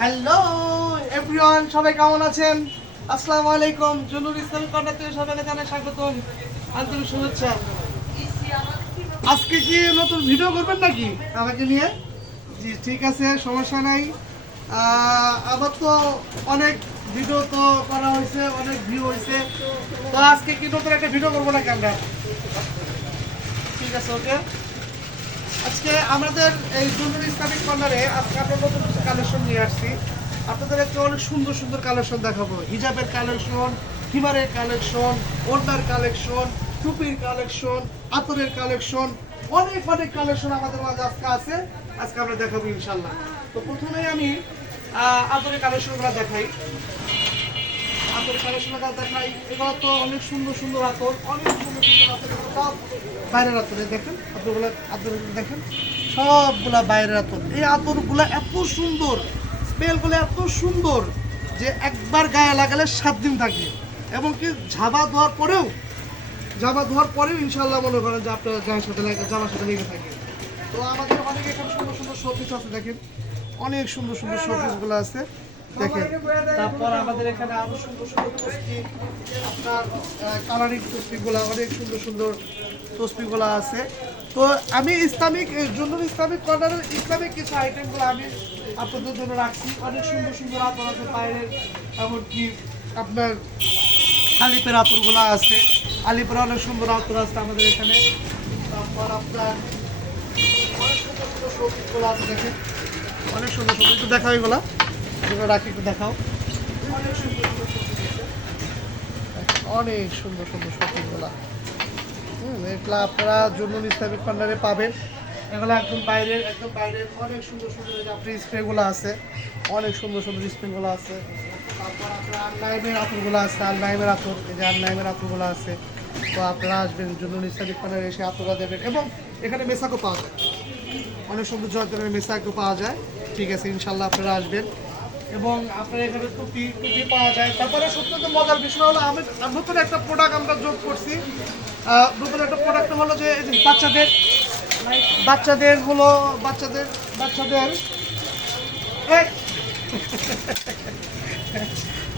Hello everyone, সবাই কেমন আছেন? আসসালামু আলাইকুম। জুনুর ইসলামিক কর্নার থেকে সবাইকে জানাই স্বাগতম, আন্তরিক শুভেচ্ছা। আজকে কি নতুন ভিডিও করবেন নাকি আমাকে নিয়ে? জি ঠিক আছে, সমস্যা নাই। আবার তো অনেক ভিডিও তো করা হয়েছে, অনেক ভিউ হয়েছে, তো আজকে কি নতুন একটা ভিডিও করবো নাকি আমরা? ঠিক আছে, ওকে। আজকে আমাদের এই জুনুর ইসলামিক কর্নারে আজকে আমরা নতুন কিছু কালেকশন নিয়ে আসছি। আপনাদের একটা অনেক সুন্দর সুন্দর কালেকশন দেখাবো। হিজাবের কালেকশন, হিমারের কালেকশন, ওড়নার কালেকশন, টুপির কালেকশন, আতরের কালেকশন, অনেক অনেক কালেকশন আমাদের মাঝে আজকে আছে। আজকে আমরা দেখাবো ইনশাল্লাহ। তো প্রথমেই আমি আতরের কালেকশনগুলো দেখাই। আতরের কালেকশনগুলো দেখাই। এগুলো তো অনেক সুন্দর সুন্দর আতর, অনেক সুন্দর সুন্দর আতর। এগুলো সব বাইরের আতরে দেখেন, আতরগুলো দেখেন, সবগুলা বাইরের আতর। এই আতরগুলো এত সুন্দর, স্মেলগুলো এত সুন্দর যে একবার গায়ে লাগালে 7 দিন থাকে, এবং কি জামা ধোয়ার পরেও ইনশাল্লাহ মনে করেন যে আপনার গায়ের সাথে জামার সাথে লেগে থাকে। তো আমাদের অনেক এখানে সুন্দর সুন্দর শোপিস আছে, দেখেন অনেক সুন্দর সুন্দর শোপিসগুলো আছে দেখেন। তারপর আমাদের এখানে আরো সুন্দর সুন্দর তসবি, আপনার কালারিং তসবিগুলো, অনেক সুন্দর সুন্দর তসবিগুলো আছে। তো আমি ইসলামিক কর্নারের ইসলামিক কিছু আইটেমগুলো আমি আপনাদের জন্য রাখছি। অনেক সুন্দর সুন্দর আতর আছে বাইরের, এমনকি আপনার আলিপের আতরগুলো আছে। আলিপের অনেক সুন্দর আতর আছে আমাদের এখানে। তারপর আপনার অনেক সুন্দর সুন্দর সবজিগুলো আছে দেখেন, অনেক সুন্দর সুন্দর। একটু দেখাও এগুলো, এগুলো রাখি, একটু দেখাও। অনেক সুন্দর সুন্দর সবজি, অনেক সুন্দর সুন্দর সবজিগুলো। এগুলো আপনারা জুনুন ইসলামিক কর্নারে পাবেন। এগুলো একদম বাইরের অনেক সুন্দর সুন্দর আপনার স্প্রেগুলো আছে, অনেক সুন্দর সুন্দর স্প্রেগুলো আছে। তারপর আপনার আনলাইমের আতরগুলো আছে, আনলাইমের আতর, এই যে আনলাইমের আতরগুলো আছে। তো আপনারা আসবেন জুনুন ইসলামিক কর্নারে, এসে আতরটা দেবেন। এবং এখানে মেসাকও পাওয়া যায়, অনেক সুন্দর জয়তনের মেসাকও পাওয়া যায়। ঠিক আছে, ইনশাল্লাহ আপনারা আসবেন। এবং আপনার এখানে টুপি পাওয়া যায়। তারপরে সবথেকে মজার বিষয় হলো আমি নতুন একটা প্রোডাক্ট আমরা যোগ করছি। নতুন একটা প্রোডাক্ট হলো যে বাচ্চাদের হলো বাচ্চাদের